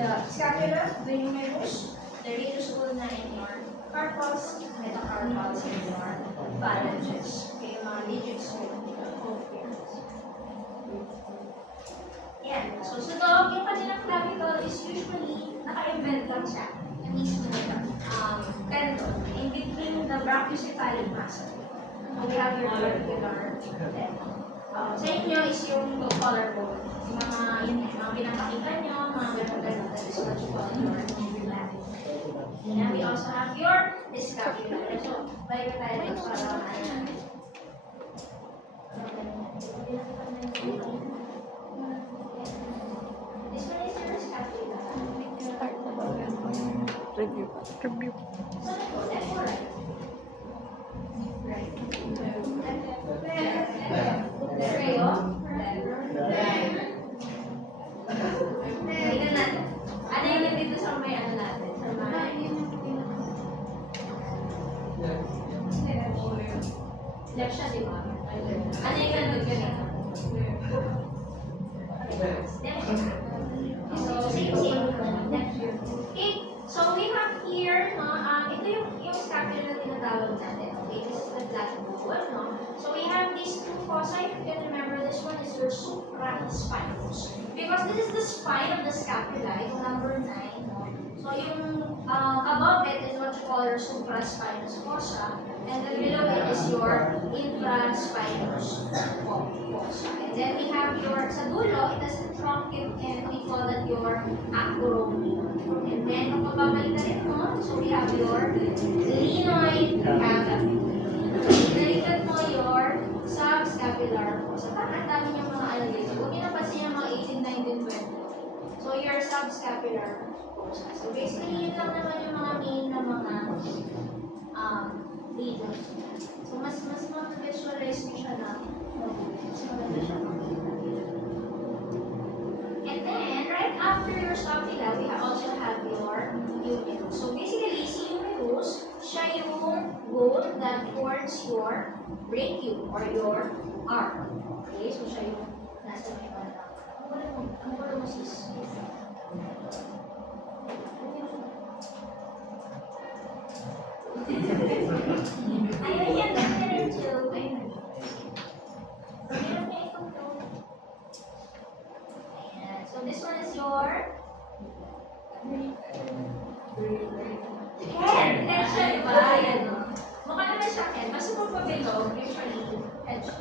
the scapula, the humerus, the radius ulna in your carpals, metacarpals in your phalanges. Okay, yung mga digits mo. Yan. So, sa loob, yung kanilang clavicle is usually naka-embed lang siya. Na mismo nila. Tendon. In between the brachiocephalic muscle. So, we have your clavicular tendon. Sa inyo is yung collarbone. Yung mga pinapakita nyo, mga ganun-ganun. That is what you call your clavicle. And then we also have your scapula. So, balik na tayo dito para natin. This one is your scapula. Review. So, left or right? Right. Left. Tingnan natin. Ano yung nandito sa may ano natin? Sa may... Left siya, di ba? Ano yung nandun ganito? So, same. Okay, so we have here, ito yung scapula na tinatawag natin. Okay, this is the flat bone, no? So we have these two foci. If you can remember, this one is your supraspinous. Because this is the spine of the scapula, yung number 9, no? So yung above it is what you call your supraspinous fossa, and then below it is your infraspinous fossa. And then we have your, sa dulo, it has the trunculum, and we call that your acromion. And then, kung mababalik na rin mo, so we have your glenoid cavity. Dalikat mo your subscapular fossa. Parang dami niyang mga ano dito. Huwag niyo napansin yung mga 18, 19, 20. So, your subscapular fossa. So, basically, yun lang naman yung mga main na mga regions. So, mas ma-visualize mo siya na mas maganda siya. And then, right after your scapula, we also have your humerus. So, basically, si humerus, siya yung bone that forms your brachium or your arm. Okay? So, siya yung nasa may bandang. Ang wala mo sis? Ayun yan, chill. Ayun. Meron niya itong ayan. So, this one is your head. Head siya, diba? Ayan, no? Mukha naman siya head. Basta kung pabilog, usually, head siya.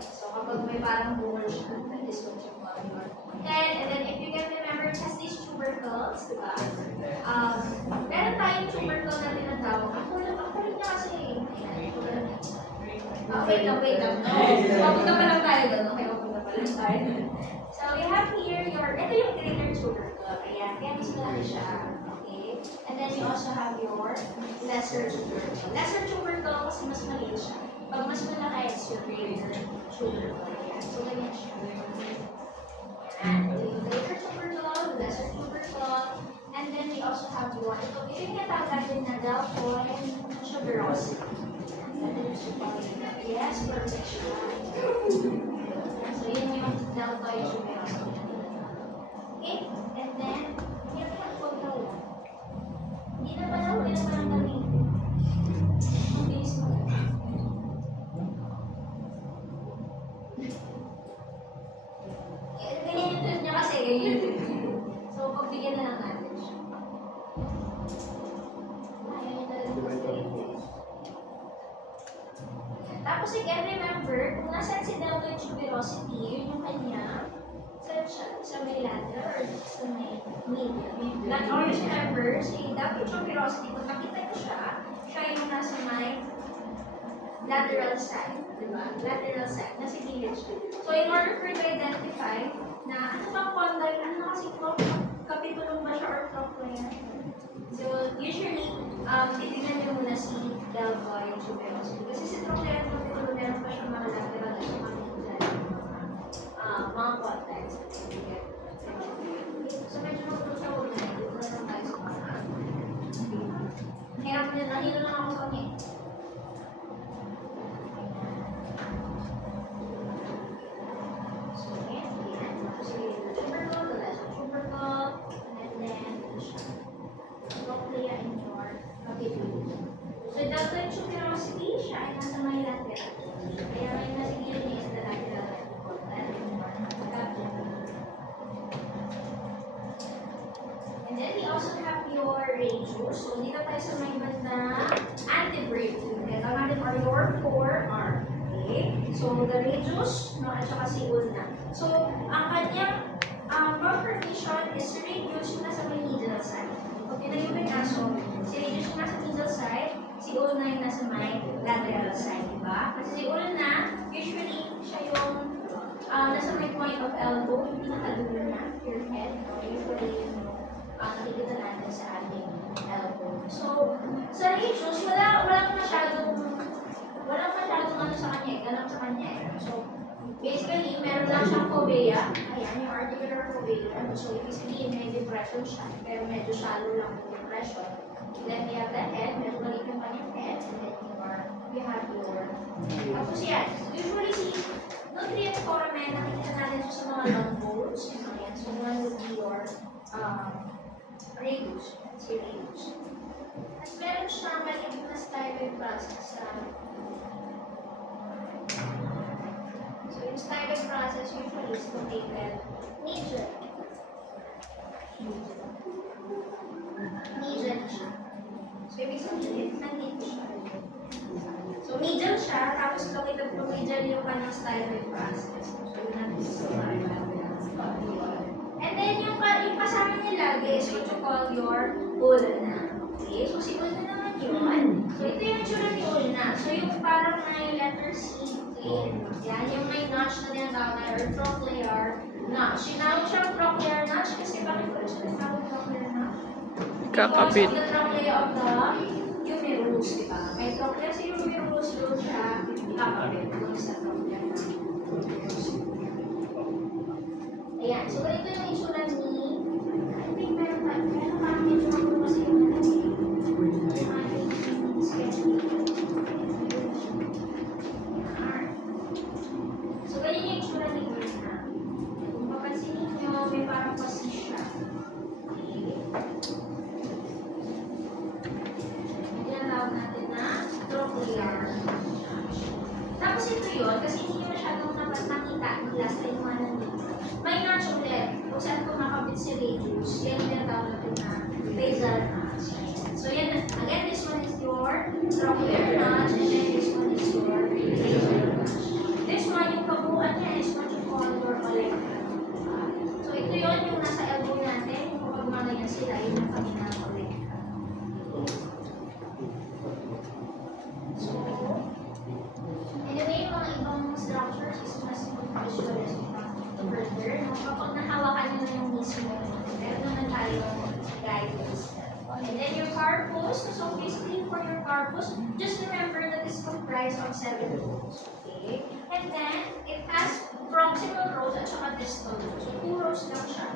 So, kapag may parang ball siya, that is what you call your head. And then, if you can remember, it has these tubercles, diba? Meron tayong tubercle na tinatawag. Ako rin niya kasi, wait lang. Papunta pa lang tayo doon. Okay, papunta pa lang tayo. So, we have here your, ito yung greater tubercle. Ayan, kaya mas malaki siya. Okay? And then you also have your lesser tubercle. Lesser tubercle kasi mas maliit siya. Pag mas malaki, it's your greater tubercle. Ayan, so ganyan siya. Ayan, yung greater tubercle, lesser tubercle, and then we also have your, ito yung natawag din na deltoid tuberosity. Yes, perfection. So, yun yung deltoid tuberosity. Okay? And then, yun yung control. Hindi na pala kami. Ang bilis mo. Ganyan yung trip niya kasi, ganyan yung trip niya. So, pagbigyan na lang natin siya. Ayaw niya talaga. Tapos again, remember, kung nasan si deltoid tuberosity, yun yung kanya, saan siya? Sa may lateral or sa may medial? Always remember, si deltoid tuberosity, kung nakita ko siya yung nasa may lateral side, di ba? Lateral side, nasa gilid siya. So, in order for you to identify na ano bang condyle, ano kasi kapitulong ba siya or clock ba yan? So, usually, titignan niyo muna si deltoid tuberosity. Kasi si trochlear tuberosity, meron pa siya mga lateral at mga medial mga contacts. So, medyo magpapawag na. Dito na lang tayo sa mga. Hirap na, nahilo lang ako sa kanya. So, yan. Tapos si tubercle, the lesser your radius. So, dito tayo sa may banda antebrae. Ito natin are your forearm. Okay? So, the radius, no, at saka si ulna. So, ang kanyang conformation is radius yung nasa may middle side. Okay, na yung aso, si radius yung nasa middle side, si ulna yung nasa may lateral side, diba? Kasi si ulna, usually, siya yung nasa may point of elbow, yung pinakadulo na, your head. Okay, usually yung nakikita natin sa ating elbow. So, sa radius, walang masyadong ano sa kanya, ganap sa kanya. So, basically, meron lang siyang fovea. Ayan, yung articular fovea. So, ibig sabihin, may depression siya, pero medyo shallow lang yung depression. Then, we have the head, medyo maliit yung kanyang head, and then we have your... Tapos yan, usually nutrient foramen, nakikita natin siya sa mga long bones. Ayan, so one would be your radius. That's your radius. At meron siyang maliit na styloid process. So yung styloid process usually is located medial. Medial siya. So ibig sabihin, nandito siya. So medial siya, tapos located po medial yung kanyang styloid process. So yun natin sa and then yung kasama niya lagi is what you call your ulna. Okay, so si ulna naman yun. So ito yung itsura ni ulna. So yung parang may letter C. Okay, yan yung may notch na tinatawag na or trochlear notch. Sinawag siyang trochlear notch kasi bakit ko siya tinatawag trochlear notch? Kakapit. Because of the trochlea of the humerus, di ba? May trochlea sa humerus, doon siya kakapit doon sa trochlea notch. Ayan, so ganito yung itsura ni, I think meron parang medyo ako kasi yung so ganyan yung itsura ni ulna. Kung papansinin nyo, may parang pasi siya. Okay. Tinatawag natin na trochlear. Tapos ito yun, kasi hindi nyo masyadong nakita ng last time mga nandito. May notch ulit. Kung saan kumakabit si radius, yan yung tinatawag natin na basal notch. So yan, again, this one is your trochlear notch, and then this one is your basal notch. This one, yung kabuuan niya is what you call your olecra. So ito yun, yung nasa elbow natin, yung kapag mga sila, yun yung kami na olecra. So, anyway, yung mga ibang structures is mas visualize further. Kapag nahawakan nyo na yung mismo, meron naman tayo guidance. And then your carpus, so basically for your carpus, just remember that it's comprised of 7 rows. Okay? And then, it has proximal rows at saka distal rows. So 2 rows lang siya.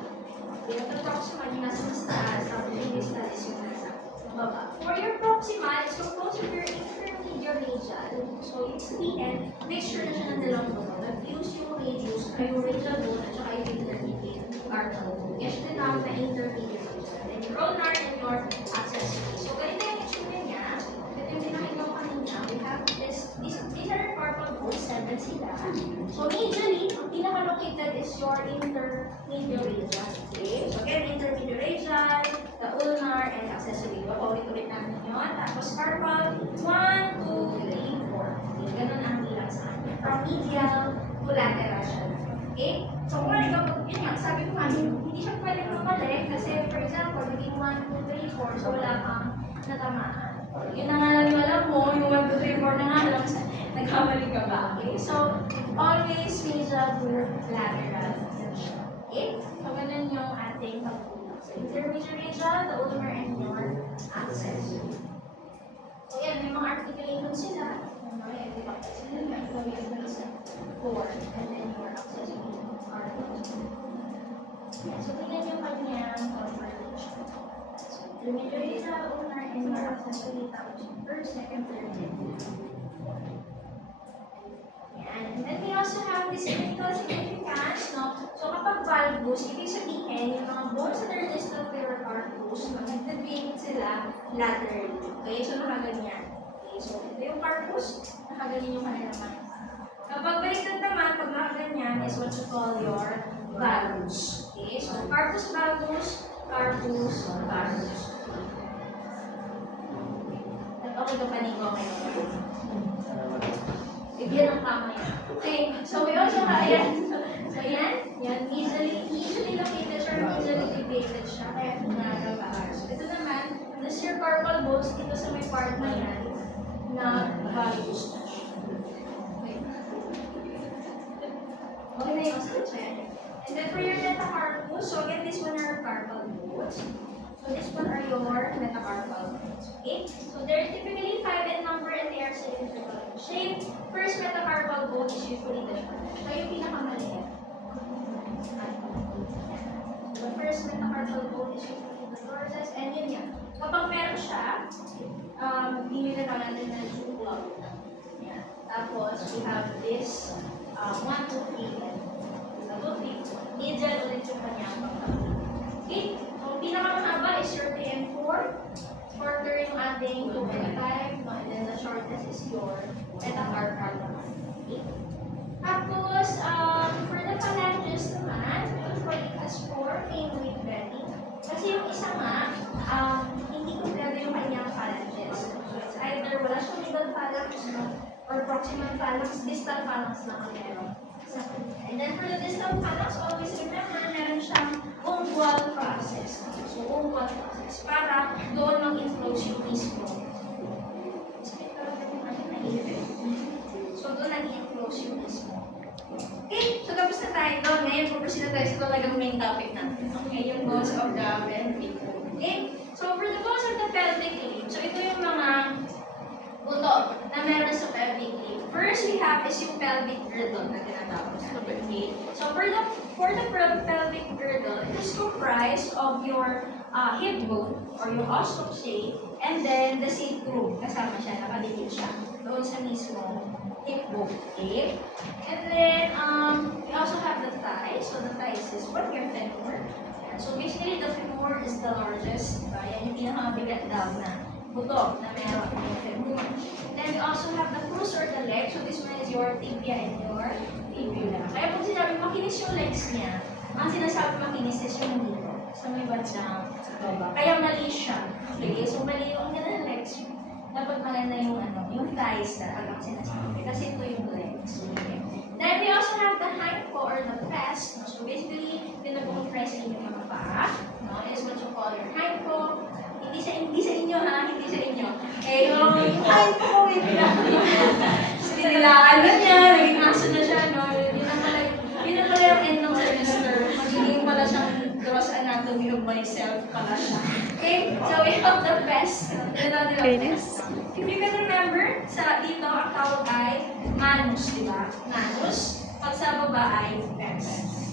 Okay? Yung proximal yung nasa taas, tapos yung distal is yung nasa baba. For your proximal, it's composed of your intermediate radial. So it's the end, make sure na siya nandalong mo. Nag-fuse yung radius, ay yung radial bone, at saka yung intermediate carpal bone. Kaya siya tinawag na intermediate radial. Then your ulnar and your accessory. So ganito yung itsura niya. Ito yung pinakita ko kanina. We have these are your carpal bones, 7 sila. So medially, ang pinaka-located is your intermediate radial. Okay? So again, intermediate radial, the ulnar, and accessory. Ulit-ulit namin yun. Tapos carpal, 1, 2, 3, 4. Okay, ganun ang bilang sa akin. From medial to lateral siya. Okay? So kung ano, yun nga, sabi ko nga, hindi siya pwede bumalik kasi for example, naging 1, 2, 3, 4, so wala kang natamaan. Yun na nga lang yung alam mo, yung 1, 2, 3, 4 na nga alam, nagkamali ka ba? Okay? So, always medial to lateral. Okay? So, ganun yung ating pagkulang. So, intermediate radial, the ulnar and your access. So, yan, may mga articulation sila. May epipacta sila. May epipacta 4. And then your access are yan. So, tingnan yung kanyang conformation. So, intermediate radial, ulnar, and your accessory. Tapos yung first, second, third, and fourth. And then we also have this clinical significance, no? So kapag valgus, ibig sabihin, yung mga bones that are distal to your carpus, nag-deviate sila laterally. Okay, so nakaganyan. Okay, so ito yung carpus, nakaganyan yung kanilang mga. Kapag baliktad naman, pag nakaganyan, is what you call your valgus. Okay, so carpus valgus, carpus valgus. Okay ka pa ning okay. Bigyan ng tama yan. Okay, so we also have, ayan. So yan, easily located siya, easily located siya, kaya nagagawa. So ito naman, this your carpal bones, dito sa may part na yan, na values na siya. Okay. Okay na yung stitch yan. And then for your metacarpal, so again, this one are carpal bones. So this one are your metacarpal bones. Okay? So they're typically 5 in number and they are cylindrical in shape. First metacarpal bone is usually the shortest. So yung pinakamaliit. The first metacarpal bone is usually the shortest. And yun yan. Kapag meron siya, hindi na natin na juglog. Yan. Tapos we have this 1, 2, 3. 2, 3. Medial ulit yung kanyang pagkakas. Okay? So pinakamahaba is your 3 and 4. Shorter yung ating 2 and 5, no? And then the shortest is your metacarpal naman. Okay? Tapos, for the phalanges naman, usually as 4, main with belly. Kasi yung isa nga, hindi kompleto yung kanyang phalanges. So it's either wala siyang middle phalanx, no? Or proximal phalanx, distal phalanx lang ang meron. And then for the distal phalanx, always remember, meron siyang ungual process. So, ungual process. Para doon mag-enclose yung mismo. So, doon nag-enclose yung mismo. Okay, so tapos na tayo doon. Ngayon, pupusin na tayo sa talagang main topic natin. Okay, yung bones of the pelvic. Okay, so for the bones of the pelvic limb, so ito yung mga buto na meron sa pelvic limb. First, we have is yung pelvic girdle na tinatawag natin. Okay, so for the pelvic girdle, it is comprised of your hip bone or your osteocyte and then the sacrum. Kasama siya, nakadikit siya doon sa mismo hip bone. Okay, and then we also have the thighs. So the thighs is what your femur. So basically, the femur is the largest. Yan yung pinakabigat daw na buto na meron yung femur. Then we also have the crus or the leg. So this one is your tibia and your fibula. Kaya pag sinabi makinis yung legs niya, ang sinasabi makinis is yung dito, sa may bandang baba. Kaya mali siya. Okay, so mali yung ganda ng legs. Dapat maganda yung yung thighs na ang sinasabi. Kasi ito yung legs. Okay. Then we also have the hind paw or the pes. So basically, pinag-compress yung mga paa. No? Is what you call your hind paw. Hindi sa inyo ha, hindi sa inyo. Eh, yung hind paw, hindi na. So, nilalaan na niya, naging aso na siya, no? Yun na pala yung end ng semester. Magiging pala siyang gross anatomy of myself pala siya. Okay, so we have the pes. If you can remember, sa dito ang tawag ay manus, di ba? Manus. Pag sa baba ay pes.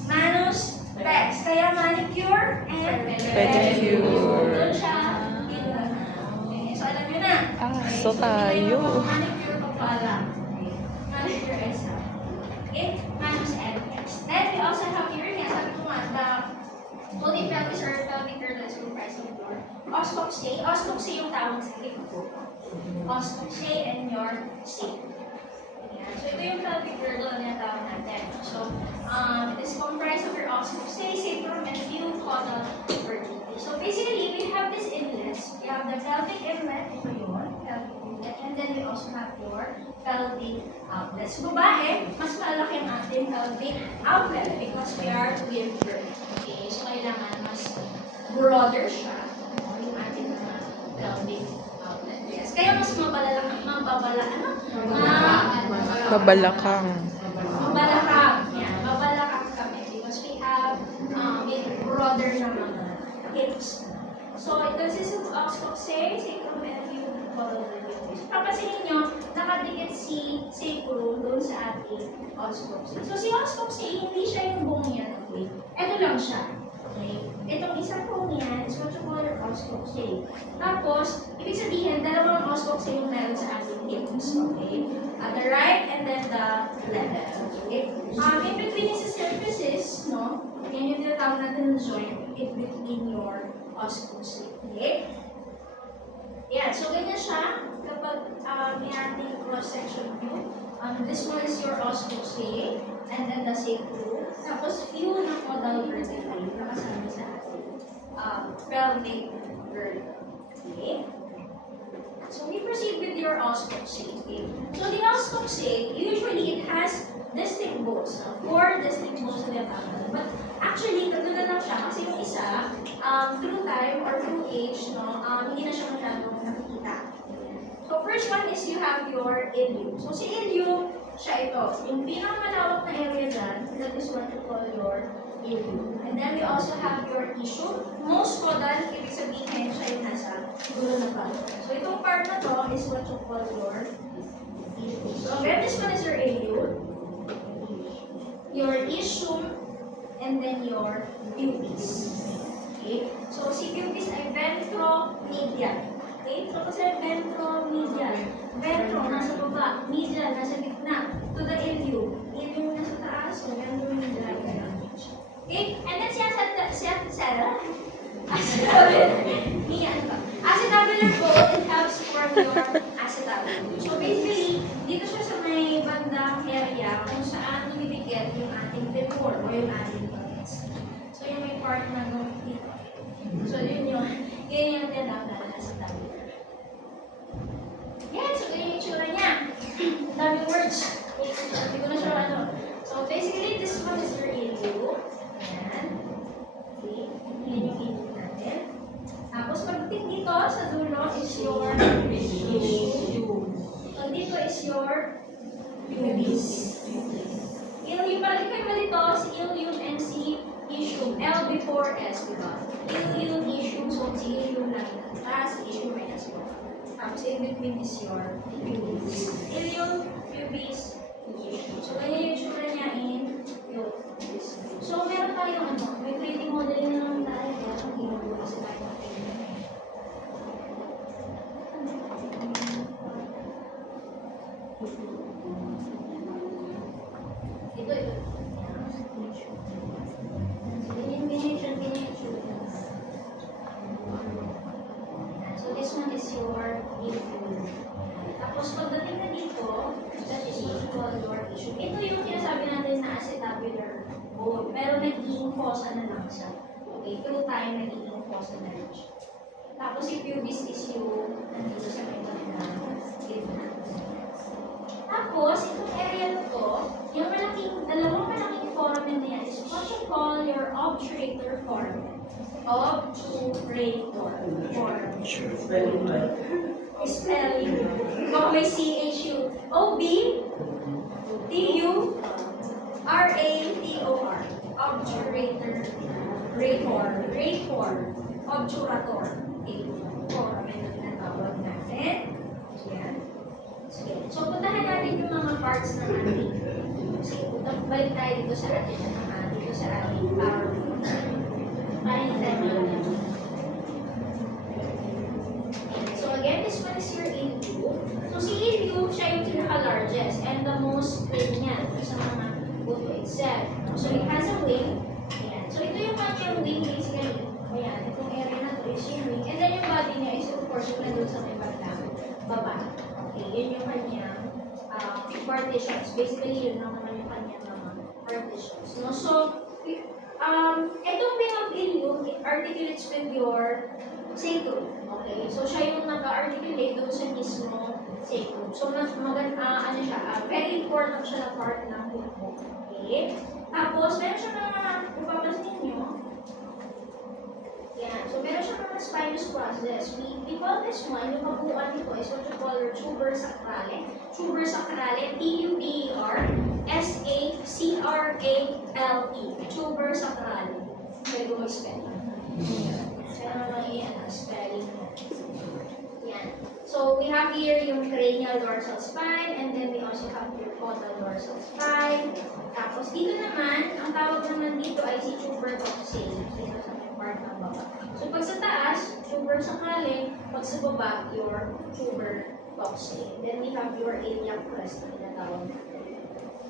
Manus, pes. Kaya manicure and pedicure. Doon siya. Okay, so alam nyo na. Okay, So tayo. Manicure pa pala. Okay. Manicure is okay, manus and pes. Then we also have here, sabi ko nga, the bony pelvis or pelvic girdle is comprised of your ostoxy. Ostoxy yung tawag sa hip po. Ostoxy and your sacrum. Ayan. So ito yung pelvic girdle na tawag natin. So it is comprised of your ostoxy, sacrum, and few caudal vertebrae. So basically, we have these inlets. We have the pelvic inlet, ito yun, pelvic inlet, and then we also have your pelvic outlet. So babae, mas malaki ang ating pelvic outlet because we are to give birth. Okay, so kailangan mas broader siya yung ating mga pelvic outlet. Yes, kaya mas Mabalakang. mabalakang. Yeah, mabalakang kami because we have broader na mga hips. So it consists of ostoxy, sacrum, and few caudal vertebrae. Papansinin nyo, nakadikit si sacrum doon sa ating ostoxy. So si ostoxy, hindi siya yung buong yan. Okay? Ito lang siya. Okay? Itong isang buong yan is what you call your ostoxy. Tapos, ibig sabihin, dalawang ostoxy yung meron sa ating hips. Okay? The right and then the left. Okay? In between is the surfaces, no? Yan yung tinatawag natin ng joint in between your ostoxy. Okay? Yan. So, ganyan siya kapag may ating cross-section view. This one is your ostoxy and then the sacrum. Tapos, few ng caudal vertebrae na kasama sa ating pelvic girdle. Okay. So we proceed with your auscultate. Okay. So the auscultate, usually it has distinct bones. Four distinct bones na yung but actually, katulad lang siya kasi yung isa, through time or through age, no, hindi na siya masyadong nakikita. So first one is you have your ilium. So si ilium, siya ito. Yung pinakamalawak na area dyan, that is what you call your ilium. And then we also have your issue. Most caudal, ibig sabihin siya yung nasa dulo ng bato. So itong part na to is what you call your ilium. So again, this one is your ilium, your ischium, and then your pubis. Okay? So si pubis ay ventromedial. Okay? So kasi ventromedial. Ventro, nasa baba. Medial, nasa gitna. To the ilium. Ilium nasa taas. So ventromedial. Okay? And then acetabular bone, it helps form your acetabulum. So basically, dito siya sa may bandang area kung saan lumibigyan yung ating femur o yung ating pelvis. So yung may part na dito. So yun yung tinatawag na acetabular. Yan, so yun yung itsura niya. Daming words. Hindi ko na siya ano. So basically, this one is your ilium. Yan. Okay. Yan yung ilium natin. Tapos pagdating dito sa dulo is your issue. So dito is your pubis. Ilium, balik kayo ba dito? Si ilium and si issue. L before S, diba? Ilium, issue. So si ilium lang taas, issue minus 1. Tapos in between is your pubis. Ilium, pubis, issue. So ganyan yung tsura niya in pubis. So meron tayong ano, may 3D modeling na naman tayo. Kaya kung ginagawa kasi tayo ng ito. So this one is your ilium. Tapos pagdating na dito, that is what you call your issue. Ito yung sinasabi natin na acetabular bone. Pero naging fossa na lang siya. Okay, through time, naging fossa na lang siya. Tapos si pubis is yung nandito sa may bandang gitna. Tapos, itong area na to, yung dalawang malaking foramen na yan is what you call your obturator foramen. Obturator foramen. Spelling. Baka may CHU. O-B-T-U-R-A-T-O-R. Obturator. Rator. Obturator. Okay. Foramen na tinatawag natin. Yan. Sige. So, puntahan natin yung mga parts ng ating. Sige, balik tayo dito sa ating PowerPoint. Para hindi tayo malalaman. So again, this one is your ilium. So si ilium, siya yung pinaka-largest and the most big niya sa mga buto itself. So it has a wing. Ayan. So ito yung kanyang wing basically. Ayan, itong area na to is yung wing. And then yung body niya is of course yung nandun sa may bandang baba. Okay, yun yung kanyang partitions. Basically, yun lang naman yung kanyang mga partitions. No? So, itong wing of ilium, it articulates with your sacrum. Okay? So, siya yung nag-articulate doon sa mismo sacrum. So, ano siya, very important siya na part ng hukbo. Okay? Tapos, meron siya mga, kung papansin nyo, yan. So, meron siya mga spinous process. We call this one, yung kabuuan nito is what you call your tuber sacrale. Tuber sacrale, T-U-B-E-R-S-A-C-R-A-L-E. Tuber sacrale. Pwede mo spelling. Kaya naman yung spelling. Yan. So, we have here yung cranial dorsal spine, and then we also have your caudal dorsal spine. Tapos, dito naman, ang tawag naman dito ay si tuber coxae. Dito sa may part ng baba. So, pag sa taas, tuber sacrale. Pag sa baba, your tuber coxae. Then, we have your iliac crest na tinatawag.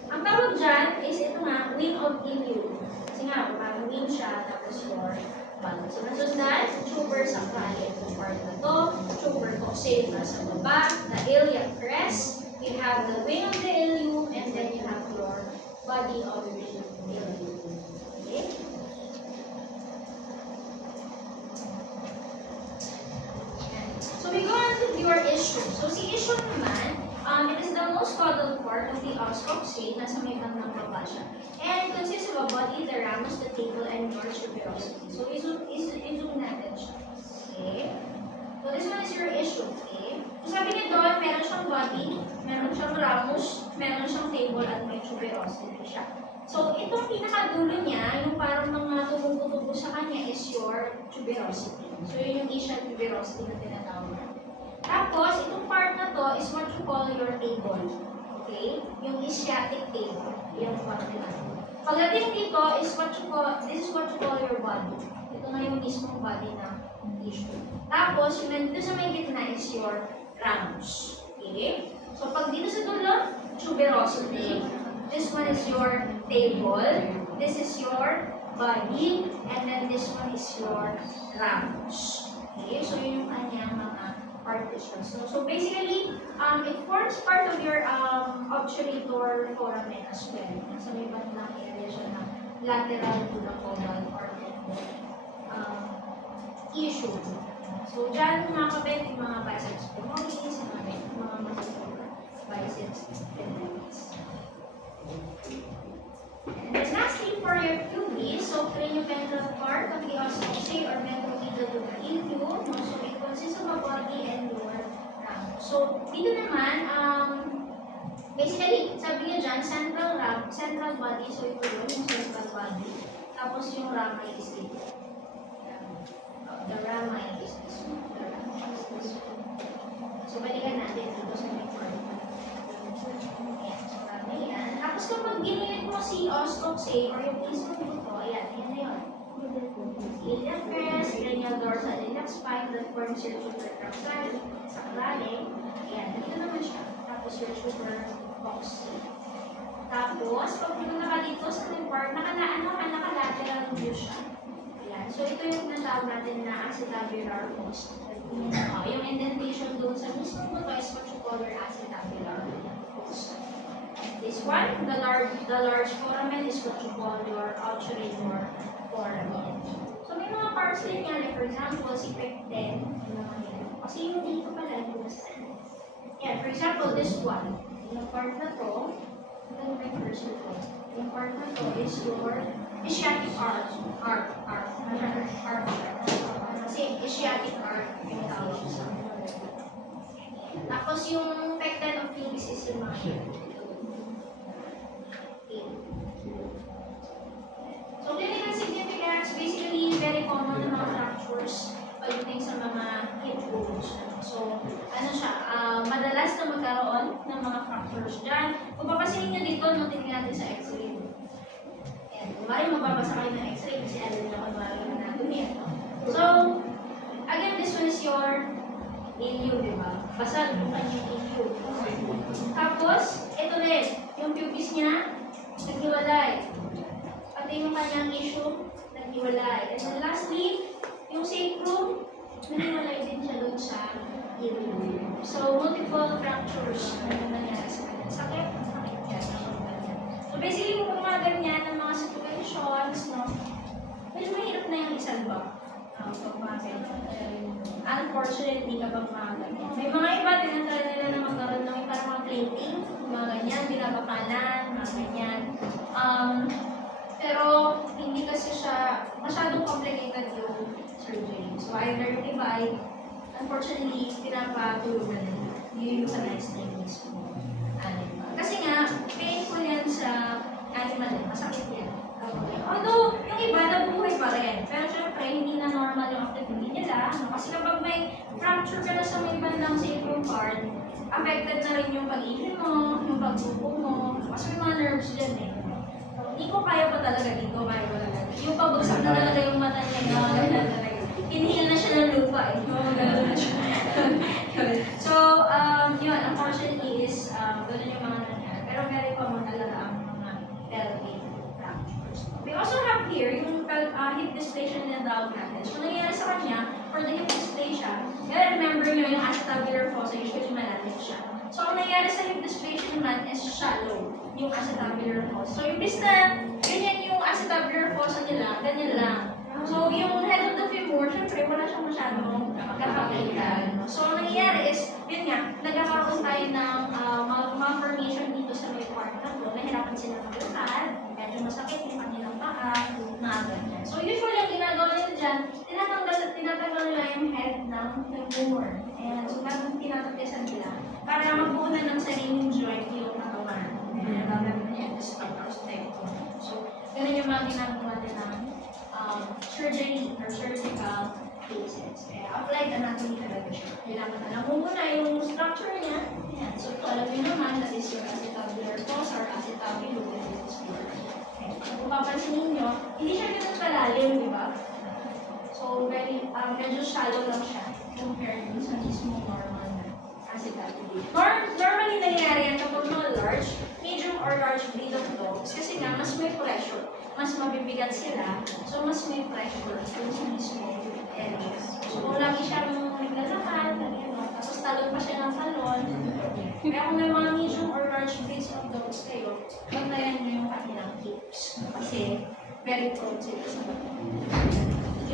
Ang tawag dyan is ito nga, wing of ilium. Kasi nga, parang wing siya, tapos your body. So, nasundan, tuber sacrale. Itong part na to, tuber coxae na sa baba, the iliac crest. You have the wing of the ilium, and then you have your body of the ilium. Okay? Yan. issue. So, si issue naman, it is the most caudal part of the os coxae. Nasa may bandang baba siya. And it consists of a body, the ramus, the table, and large tuberosity. So, i-zoom natin siya. Okay? So, this one is your issue. Okay? So, sabi niya doon, meron siyang body, meron siyang ramus, meron siyang table, at may tuberosity siya. So, itong pinakadulo niya, yung parang mga tumutubo sa kanya is your tuberosity. So, yun yung ischial tuberosity na tinatawag natin. Tapos, itong part na to is what you call your table. Okay? Yung ischiatic table. Yung part nila. Pagdating dito is this is what you call your body. Ito na yung mismong body ng tissue. Tapos, yung nandito sa may gitna is your ramus. Okay? So, pag dito sa dulo, tuberosity. This one is your table, this is your body, and then this one is your ramus. Okay, so yun yung kanyang mga partitions. So basically, it forms part of your obturator foramen as well. Nasa may bandang area siya na lateral to the caudal part of the issue. So dyan mga kabit, yung mga biceps femoris, mga biceps femoris. And then lastly, for your pubis, so craniopentral part of the os coxae or ventromedial to the ilium, so it consists of a body and your ramus. So dito naman, basically, sabi niya dyan, central body, so ito yun, yung central body. Tapos yung rami is dito. The rami is this one. The rami is this one. So balikan natin dito sa may part. Ayan. Tapos kapag ginilit mo si os coxae or yung mismo buto, ayan na yun. Iliac crest, cranial dorsal iliac spine that forms your supracoxae sa kalalim. Ayan, dito naman siya. Tapos your supracoxae. Tapos, pag pumunta ka dito sa may part, nakalateral view siya. Ayan. So, ito yung tinatawag natin na acetabular fossa. Yung indentation doon sa mismo buto is what you call your acetabular fossa. This one, the large foramen is what you call your obturator foramen. So may mga parts din yan, like for example, si pecten, yung mga yan. Kasi yung dito pala, yung nasa. Yeah, for example, this one, yung part na to, ito yung may cursor ko. Yung part na to is your ischiatic arch. Kasi ischiatic arch, yung tawag sa. Tapos yung pecten of pubis is yung mga yan. So, clinical significance, basically, very common na mga fractures pagdating sa mga hip bones. So, ano siya, madalas na magkaroon ng mga fractures dyan. Kung papasinin nyo dito, notin natin sa x-ray. Ayan, kumari mababasa kayo ng x-ray kasi alam nyo kung kumari yung anatomy. So, again, this one is your ilium, di ba? Basta yung kanyang ilium. Tapos, ito rin, yung pubis niya, naghiwalay. Pati yung kanyang issue, naghiwalay. And then lastly, yung sacrum, naghiwalay din siya doon sa ilium. So, multiple fractures na nangyari sa kanya. Sakit yan. So, basically, kung mga ganyan ng mga situations, no, medyo mahirap na yung isalba. Unfortunately, kapag mga ganyan. May mga iba, tinatry nila na magkaroon ng parang mga plating, mga ganyan, binabakalan, mga ganyan. Pero, hindi kasi siya, masyadong complicated yung surgery. So, either divide, unfortunately, pinapatulog na nila. I-euthanize na yung mismo animal. Kasi nga, painful yan sa animal, masakit yan. Although, yung iba, nabuhay pa rin. Pero syempre, hindi na normal yung activity nila. Kasi kapag may fracture ka na sa may bandang sacrum part, affected na rin yung pag-ihim mo, yung pagbubo mo. Kasi may mga nerves dyan eh. Hindi ko kaya pa talaga dito, kaya pa talaga. Yung pabagsak na talaga yung mata niya, gano'n talaga. Hinihil na siya ng lupa eh. Gano'n na siya. So, yun, unfortunately is, gano'n yung mga nangyari. Pero very common talaga ang mga pelvic fractures. We also have here yung hip dysplasia na dawag natin. So, nangyari sa kanya, for the hip dysplasia, kaya remember nyo yung acetabular fossa, usually malalim siya. So, ang nangyari sa hip dysplasia naman is shallow, yung acetabular fossa. So, imbis na ganyan yung acetabular fossa nila, ganyan lang. So, yung head of the femur, syempre, wala siyang masyadong kakapalitan. So, ang nangyayari is, yun nga, nagkakaroon tayo ng malformation dito sa may part na to, nahirapan sila maglakad, medyo masakit yung kanilang paa, mga ganyan. So, usually, ang ginagawa nila dyan, tinatanggal nila yung head ng femur. And so, tinatagyasan nila para magbuo na ng sariling joint yung katawan. And gagawin niya is so, ganun yung mga ginagawa nila ng surgery or surgical cases. Kaya applied anatomy talaga siya. Kailangan na lang muna yung structure niya. Ayan. So, ito alam niyo naman, that is your acetabular fossa or acetabulosis. Okay. Kung papansin ninyo, hindi siya ganun kalalim, di ba? So, medyo shallow lang siya compared sa mismo normal na acetabular. Normally, nangyayari yan kapag mga large, medium or large breed of dogs kasi nga, mas may pressure. Mas mabibigat sila, so mas may pressure dun sa mismo area. So, kung lagi siyang naglalakad, tapos talon pa siya ng talon, kaya kung may mga medium or large breeds of dogs kayo, magtayan nyo yung kanilang hips. Kasi, very prone sila sa bato.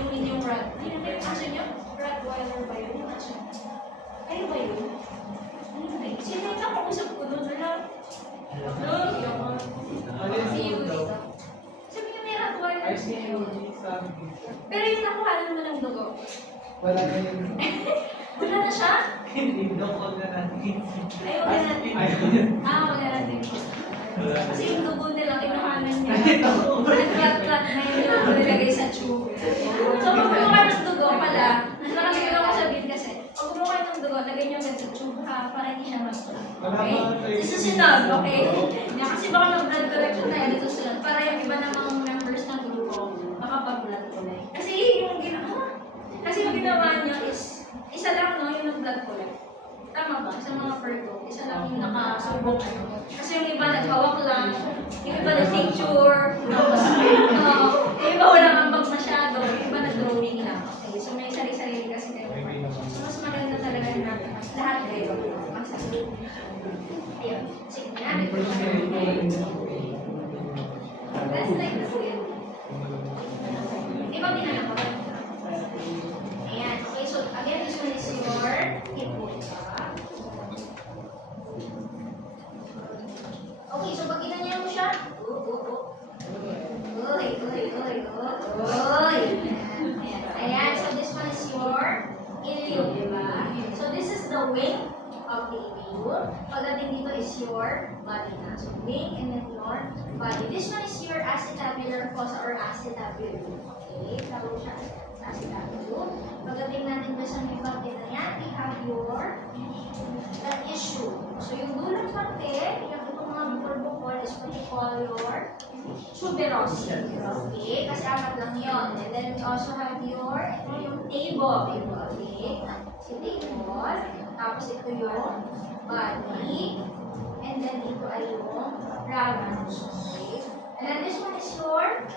Yung rat. Ay, ano yung aso nyo? Rottweiler ba yun? Yung aso nyo? Kayo ba yun? Sino yung nakausap ko doon? Wala? Si Yuri dito. Sabi niyo may Rottweiler siya. Pero yung nakuha mo ng dugo. Wala na yun. Wala na siya? Hindi, dokol na natin. Ay, wala natin. Wala natin. Kasi yung dugo nila, kinuhanan niya. Nag-flat-flat na yung dugo nilagay sa tube. So, pag kumuha ng dugo pala, nakalimutan ko sabihin kasi, pag kumuha ng dugo, lagay niyo agad sa tube para hindi siya mag-flat. Okay? Susunod, okay? Kasi baka mag-blood collection tayo dito sunod para yung iba namang members ng grupo makapag-blood collect. Kasi yung ginawa niyo is, isa lang no, yung blood collect. Tama ba? Sa mga pergo, isa lang yung nakasubok. Kasi yung iba naghawak lang, yung iba nag-picture, tapos yung iba walang ambag masyado, yung iba nag-drawing lang. Okay, so may sarili-sarili kasi kayo. So mas maganda talaga yung lahat kayo. Magsasabi. Ayun. Sige na. That's like the same. Ibang dinala ko. Ayan. Okay, so again, this one is your hip bone. Okay, so pag ginanyan mo siya, Ayan, so this one is your ilium, diba? So this is the wing of the ilium. Pagdating dito is your body na. So wing and then your body. This one is your acetabular fossa or acetabulum. Okay, tawag siya acetabulum. Pagdating natin ba sa may parte na yan, we have your issue. So yung dulang parte, yung mga bukol-bukol is what you call your tuberosity. Okay, kasi apat lang yun. And then we also have your, ito yung table. Okay, si table. Tapos ito yung body. And then ito ay yung ramus. Okay. And then this one is your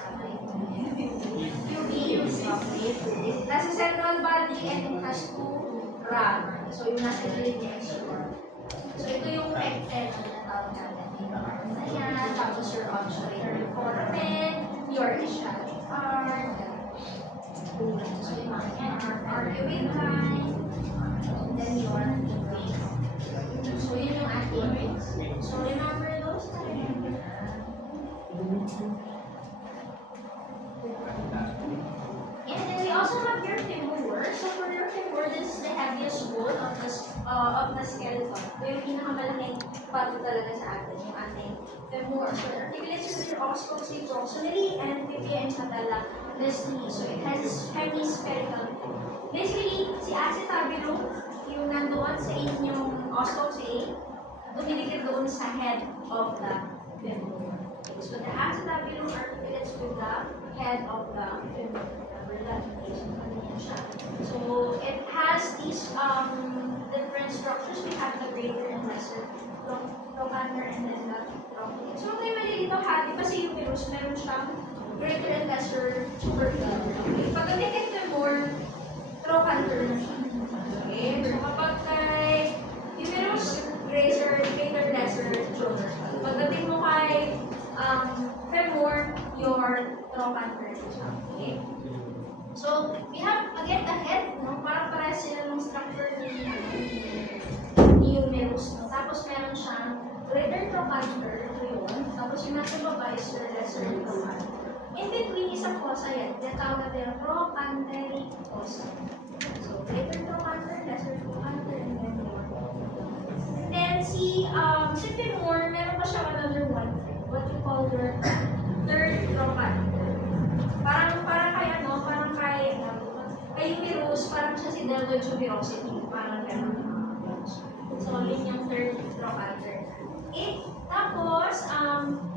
pubis. Okay. It has a central body and it has two ramus. So yung nasa gilid niya is your. So ito yung rectum na tawag natin. Ayan, tapos your obturator foramen, your ischial arm, so yung mga yan, arcuate line, and then your vein. So yun yung ating, so remember those? And then we also have your femur. So for your femur, this is the heaviest bone of the skeleton. So yung pinakamalaking pato talaga sa atin, yung ating femur. So it articulates with your occiput proximally and tibia and patella distally. So it has this hemispherical. Basically, si acetabulum, yung nandoon sa inyong occiput, dumidikit doon sa head of the femur. So the acetabulum articulates with the head of the femur. So it has these different structures. We have the greater and lesser trochanter and then the trochanter. So may malilito hati kasi yung virus, meron siyang greater and lesser tubercle. Okay. Pagdating kay femur, trochanter na siya. Okay. So kapag kay yung virus, greater, lesser tubercle. Pagdating mo kay femur, your trochanter na siya. Okay. So, So, we have, again, the head, no? Parang parehas sila ng structure ni humerus, no? Tapos meron siyang greater trochanter, ito yun. Tapos yung nasa baba is your lesser trochanter. In between is a fossa yan. Tinatawag natin ang trochanteric fossa. So, greater trochanter, lesser trochanter, and then more. And then, si femur, meron pa siya another one, what you call your third trochanter. Parang kay humerus, parang siya si deltoid tuberosity, parang gano'n. So, yun yung third trochanter. Okay? Tapos,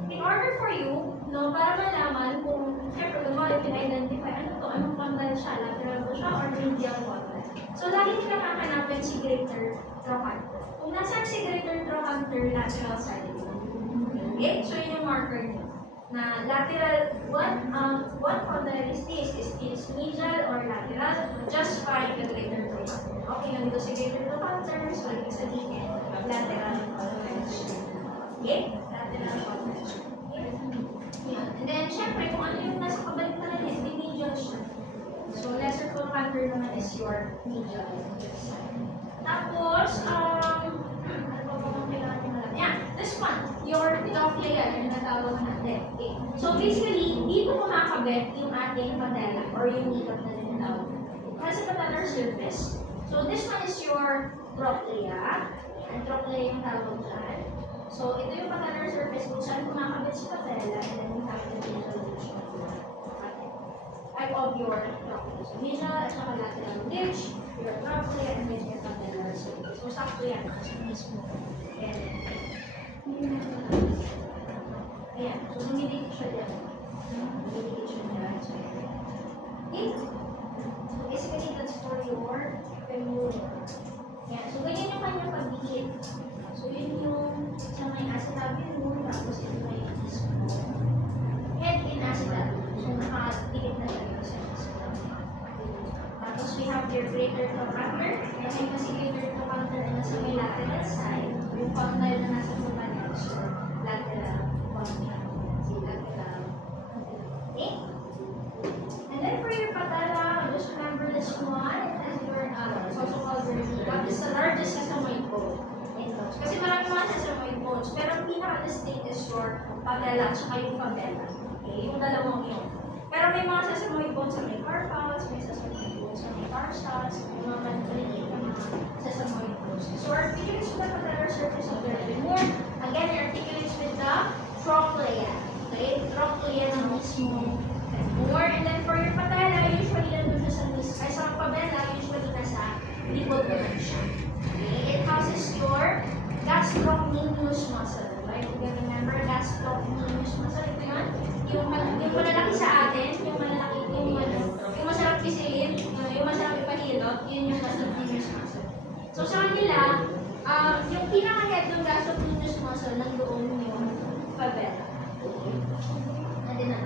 in order for you, no, para malaman kung, syempre, kung bakit pina-identify, ano to, anong condyle siya, lateral ba siya, or medial condyle. So, lagi nila kakanapin si greater trochanter. Kung nasaan si greater trochanter, lateral side. Okay? So, yun yung marker niya. Na lateral, what condyle is this? Is this medial or lateral? Just find the greater trochanter. Okay, nandito si greater trochanter, so ibig sabihin, lateral condyle. Okay? Lateral condyle. Okay? Yan. And then, syempre, kung ano yung nasa kabaliktaran is, may medial siya. So, lesser trochanter naman is your medial side. Tapos, ano pa bang kailangan nyo malaman? Yan, this one, your trochlea, yung natawag natin. Okay. So, basically, dito kumakabit yung ating patella or yung nikap na tinatawag. Kasi patellar surface. So, this one is your trochlea. Ang trochlea yung tawag dyan. So, ito yung patellar surface kung saan kumakabit si patella and then you have the medial region. Type of your trochlea. So, medial at saka lateral ridge, your trochlea, and then your patellar surface. So, sakto yan. Kasi mismo. Ayan. So, dumidikit siya dyan. Dumidikit siya dyan. So, okay. So, basically, that's for your femur. Ayan. So, ganyan yung kanyang pagdikit. So, yun yung sa may acetabulum, tapos ito may ismo. Head in acetabulum. So, nakadikit na siya yung sa ismo. Tapos, we have your greater trochanter. And then, kasi greater trochanter na nasa may lateral side. Yung condyle na nasa baba so lateral condyle. Si lateral. Okay? And then, for your patella, just remember this one as your, it's also called vertebra. It's the largest sesamoid bone. Kasi maraming mga sesamoid bones, pero ang pinaka-distinct is your patella at saka yung fibula. Okay? Yung dalawang yun. Pero may mga sesamoid bones sa may carpals, may sesamoid bones sa may tarsals, may mga maliliit na mga sesamoid bones. So, articulates with the patellar surface of the femur. Again, it articulates with the trochlea. Okay? Trochlea ng mismo femur. And then for your patella, usually nandun siya sa fibula, usually nasa likod naman siya. Okay? It houses your gastrocnemius muscle. Right? You can remember gastrocnemius muscle. Ito yun. Yung malalaki sa atin, yung malalaki, yung masarap pisilin, yung masarap ipahilot, yun yung gastrocnemius muscle. So sa kanila, yung pinaka-head ng gastrocnemius muscle, nandoon yung fibula. Natin na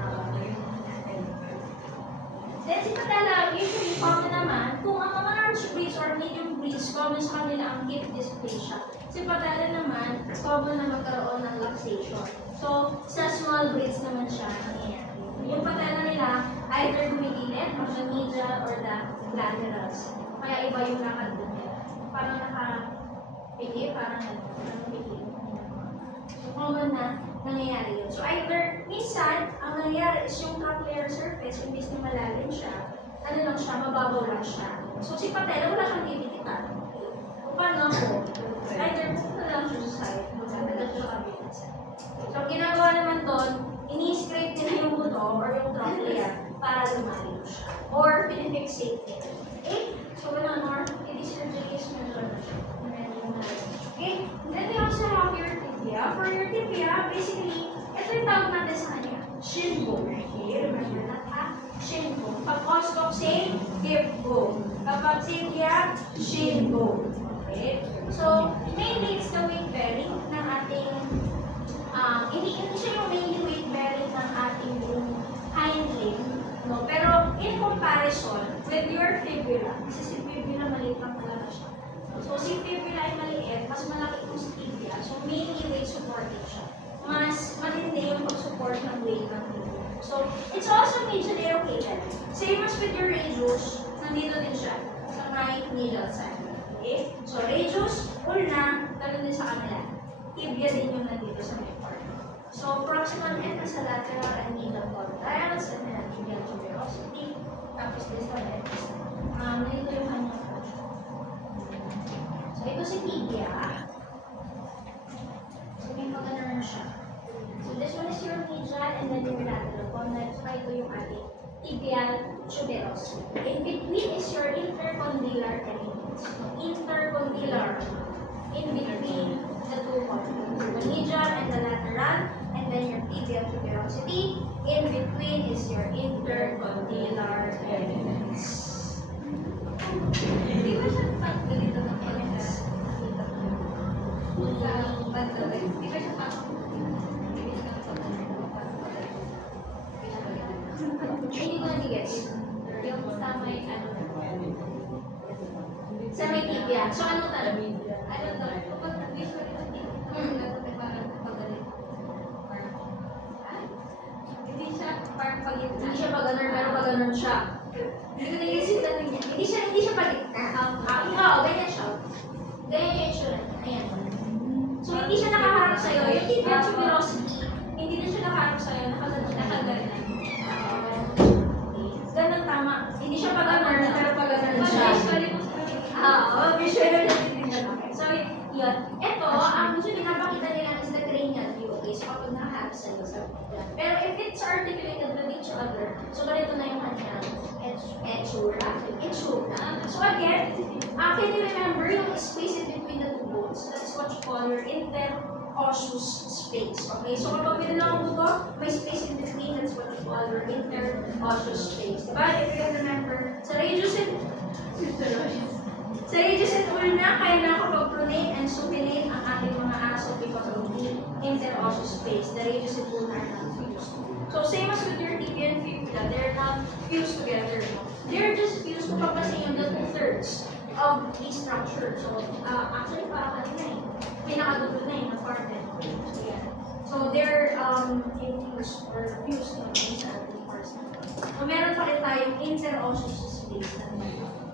then si patella, usually common naman, kung ang mga large breeds or medium breeds, common sa kanila ang hip dysplasia. Si patella naman, common na magkaroon ng luxation. So, sa small breeds naman siya nangyayari. Yung patella nila, either dumigilid or the medial or the laterals. Kaya iba yung lakad doon nila. Parang nakapili, parang pili. So, common na nangyayari yun. So, either, minsan, ang nangyayari is yung trochlear surface, imbis na malalim siya, ano lang siya, mababaw lang siya. So, si patella, wala siyang titikitan. O paano ako? Either, pupunta lang siya sa side, magkatagal siya kabinet side. So, ang ginagawa naman doon, ini-scrape nila yung buto or yung trochlea para lumalim siya. Or, pinifixate nila. Okay? So, ganun, or, i-surgery is measure na siya. Okay? Then, we also have your tibia. For your tibia, basically, ito yung tawag natin sa kanya. Shin bone. Okay? Remember that, ha? Shin bone. Pag ostop, say, hip bone. Kapag tibia, shin bone. Okay? So, mainly, it's the weight bearing ng ating, hindi siya yung mainly weight bearing ng ating hind limb. No? Pero, in comparison with your fibula, kasi si fibula, maliit lang talaga siya. So, si fibula ay maliit, mas malaki yung tibia. So, mainly weight supporting siya. Mas matindi yung pag-support ng weight ng tibia. So, it's also medially located. Same as with your radius, nandito din siya sa may medial side. Okay? So, radius, ulna, ganun din sa kanila. Tibia din yung nandito sa may part. So, proximal end nasa lateral and medial condyles, and then tibial tuberosity. Tapos distal end. Nandito yung kanyang fracture. So, ito si tibia. So, may pag-ganun siya. So, this one is your medial and then your lateral condyle. So, ito yung ating tibial tuberosity. In between is your intercondylar elements. So, intercondylar. In between the two condyles. The medial and the lateral, and then your tibial tuberosity. In between is your intercondylar elements. Hindi ba siya pag-ganito ng elements? Sa banda, hindi ba siya hindi ko nag-gets. Yung sa may ano. Sa may tibia. So, ano talaga? Ano to? Kapag visually hindi siya parang pagitna. Hindi siya pag-ganun, pero pag-ganun siya. Hindi ko nag-gets yung tanong niya. Hindi siya pagitna. Oo, ganyan siya. Ganyan yung itsura niya. Ayan. So, hindi siya nakaharap sa'yo. Yung tibial tuberosity, hindi na siya nakaharap sa'yo. Nakaganan. Ganun tama. Hindi siya pag-ganun, pero pag-ganun siya. Visually natin. So, yun. Ito, ang gusto pinapakita nila is the cranial view. Okay, so kapag nakaharap sa'yo. Pero if it's articulated with each other, so ganito na yung kanyang itsura. So again, can you remember yung space in between the two bones? That's what you call your interosseous space. Okay, so kapag pinala mo ito, may space in between, that's what you call your interosseous space. Diba? If you can remember, sa radius and ulna, kaya nakapag-pronate and supinate ang ating mga aso because of the interosseous space. The radius and ulna are not fused. So same as with your tibia and fibula, they're not fused together. They're just fused kung papasin yung the 2/3 of the structure. So actually para kanina pinakadulo na yung apartment. So yeah. So they're infused or fused na sa ating parts. So meron pa rin tayong interosseous space na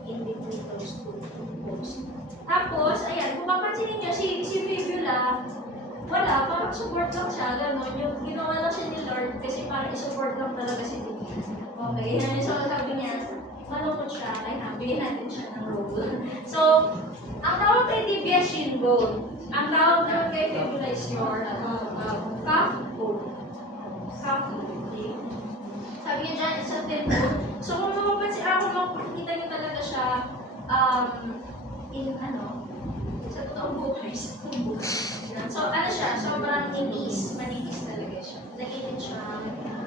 in between those two bones. Tapos, ayan, kung papansinin nyo, si fibula, wala, parang support lang siya, gano'n. Yung ginawa lang siya ni Lord kasi parang i-support lang talaga si tibia. Okay, so sabi niya, malungkot siya, ay bigyan natin siya ng roll. So, ang tawag kay tibia shin bone. Ang tawag naman kay fibula is your calf bone. Calf bone, okay? Sabi niya dyan, isa tendon. So, kung mapapansin ako, makikita niyo talaga siya sa totoong buhay, sa totoong buhay. So, ano siya, sobrang manipis talaga siya. Nagiging siya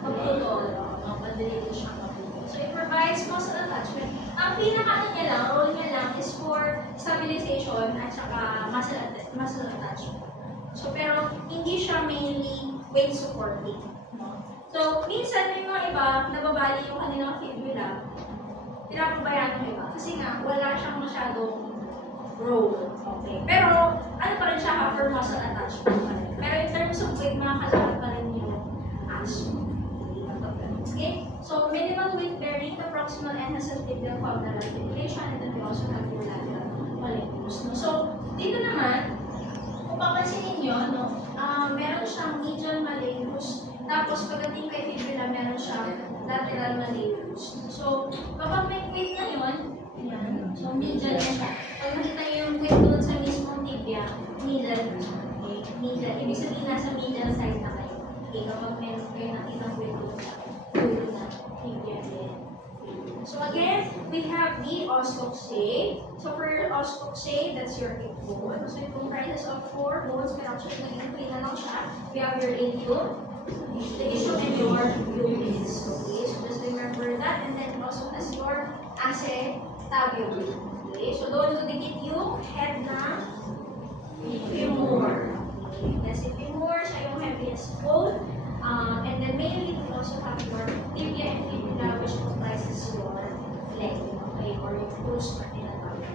magputol, madali din siya magputol. So, it provides muscle attachment. Ang pinaka-ano niya lang, role niya lang is for stabilization at saka muscle attachment. So, pero hindi siya mainly weight supporting. No? So, minsan may mga iba, nababali yung kanilang fibula, pinapabayaan ng iba. Kasi nga, wala siyang masyadong role. Okay. Pero, ano pa rin siya, for muscle attachment pa rin. Pero in terms of weight, makakalakad pa rin yung aso. Okay? So, minimal weight bearing, the proximal end has a tibial condyle articulation, and then we also have your lateral malleolus. No? So, dito naman, kung papansinin nyo, no, meron siyang medial malleolus. Tapos, pagdating kay fibula, meron siyang lateral malleolus. So, kapag may weight na yun, yan. So, medial na siya. Pag nakita nyo yung weight doon sa mismong tibia, medial. Okay? Medial. Ibig sabihin, nasa medial side na kayo. Okay? Kapag meron kayo nakita weight doon sa dulo na tibia din. So, again, we have the ostoxae. So, for your ostoxae, that's your hip bone. So, it comprises of 4 bones. Pero actually, naging 3 na lang siya. We have your ilium, the ilium, and your pubis. Okay? So, just remember that. And then, it also has your acetabulum. Okay? So, doon dudikit yung head na femur. Okay? That's the femur. Siya yung heaviest bone. And then, mainly, we also have your tibia and fibula, which comprises your leg. Okay? Or your toes na tinatawag.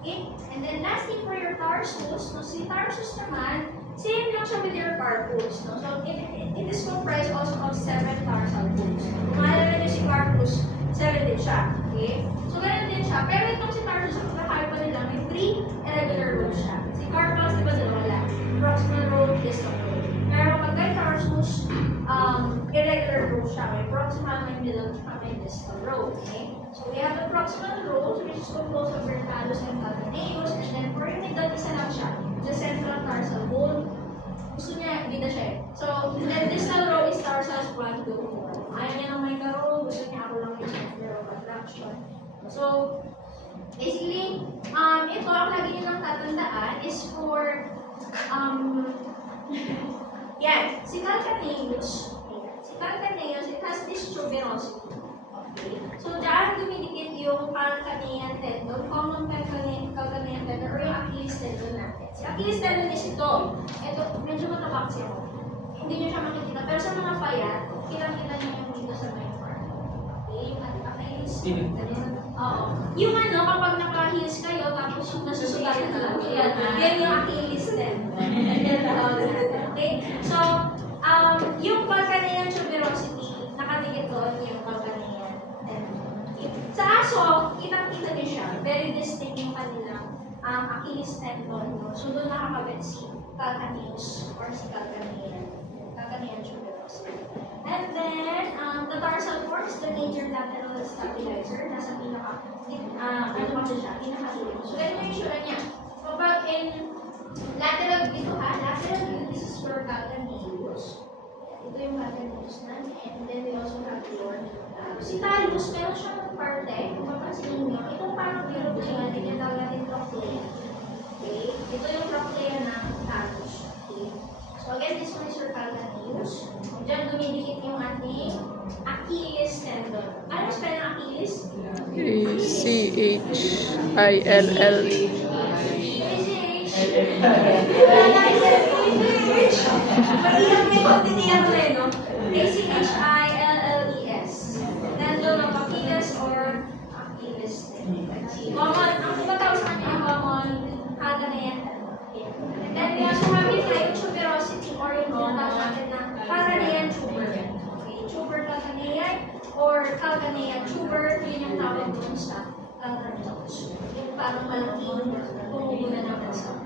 Okay? And then, lastly, for your tarsus. So, si tarsus naman, Same lang siya with your carpus, no? So, it is comprised also of 7 tarsal bones. Kung maalala niyo si carpus, 7 din siya. Okay? So, ganun din siya. Pero itong si tarsus, ang kakaiba nila, may 3 irregular rows siya. Si carpus, di ba dalawa lang? Proximal row, distal row. Pero pag kay tarsus, irregular row siya. May proximal, may middle, tsaka may distal row. Okay? So, we have the proximal row, which is composed of your talus and calcaneus. And then, for your middle, isa lang siya. The central tarsal bone. Gusto niya, bida siya eh. So, then distal row is tarsals 1, 2, 4. Ayaw niya ng may karo, gusto niya ako lang yung center of attraction. So, basically, ito, ang lagi niyo lang tatandaan is for, yan, si calcaneus. Si calcaneus, it has this tuberosity. Okay? So, dyan dumidikit yung calcanean tendon, common calcanean tendon, or yung Achilles tendon natin. Si Achilles tendon is ito. Ito, medyo matabak siya. Hindi nyo siya makikita. Pero sa mga payat, kitang-kita nyo yung dito sa main part. Okay, yung Achilles tendon. Oo. Yung ano, kapag naka-heels kayo, tapos yung nasusugatan na lang. Yan yung Achilles tendon. Okay? So, yung calcanean tuberosity, nakadikit doon yung calcanean. Sa aso, kitang-kita niyo siya. Very distinct yung kanilang Achilles tendon. No? So, doon nakakabit si calcaneus or si calcanean tuberosity. And then, the tarsal force, the major lateral stabilizer, nasa pinaka-dulo. So, ganito yung sura niya. Kapag in lateral view, this is your calcaneus. Ito yung calcaneus namin. And then, we also have your si talus, meron siyang parte, kung mapansinin nyo, itong parang bilog na yan, din yung tawag natin trochlea. Okay? Ito yung trochlea ng talus. Okay? So again, this one is your calcaneus. Diyan dumidikit yung ating Achilles tendon. Ano yung spell ng Achilles? A-C-H-I-L-L-E. Mahirap yung pagtitiyan ko eh, no? A-C-H-I-L-L-E-S. Tendon of Achilles or Achilles tendon. Common, ang tumatawag sa kanya yung common calcanean tendon. And then we also have yung tuberosity or yung tinatawag natin na calcanean tuber. Okay, tuber calcanean or calcanean tuber, yun yung tawag doon sa calcaneus. Yung parang malaking tumubo na naman sa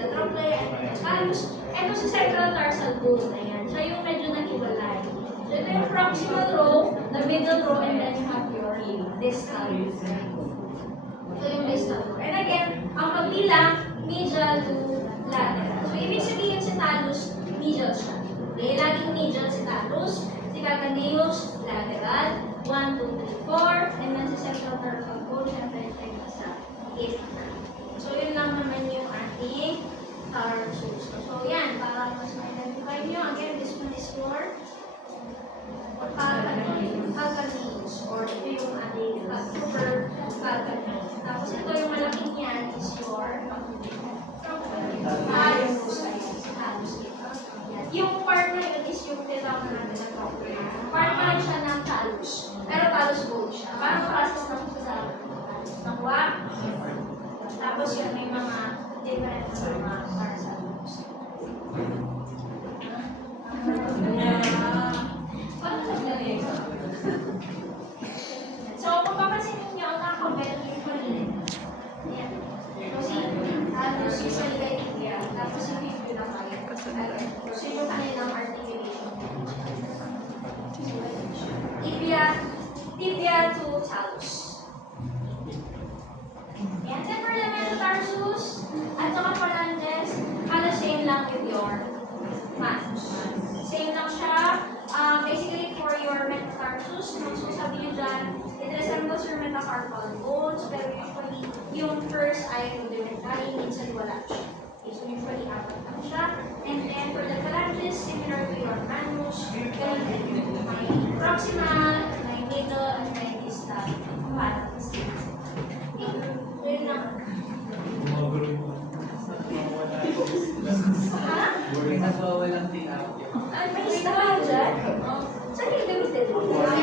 the trochlea and the talus. Ito sa central tarsal bone na yan. Siya yung medyo nag-iwalay. So ito yung proximal row, the middle row, and then you have your distal row. Ito yung distal row. And again, ang pagbilang, medial to lateral. So ibig sabihin si talus, medial siya. Okay, laging medial si talus, si calcaneus, lateral, 1, 2, 3, 4, and then sa central tarsal bone, syempre tayo sa 8. So yun lang naman yung ating tarsus. So yan, para mas ma-identify nyo, again, this one is your calcaneus, or ito yung ating tuber calcaneus. Tapos ito yung malaking yan is your talus. Yung part na yun is yung tinatawag na natin na trochlea. Part pa rin siya ng talus, pero talus bone siya. Parang process na siya sa talus. Nakuha? Tapos yun, may mga different mga tarsal bones. So, kung papansin ninyo, nakakabel yung palit. Ayan. Kasi, si Salida, tapos yung review na kaya. So, yung kanilang articulation. Tibia to talus. Yan. Then for the metatarsus, at saka phalanges, same lang with your mass. Same lang siya. Basically, for your metatarsus, so sabi nyo dyan, it resembles your metacarpal bones, pero usually, yung first ay rudimentary, minsan wala siya. Okay, so usually, apat lang siya. And then, for the phalanges, similar to your manus, ganun din. May proximal,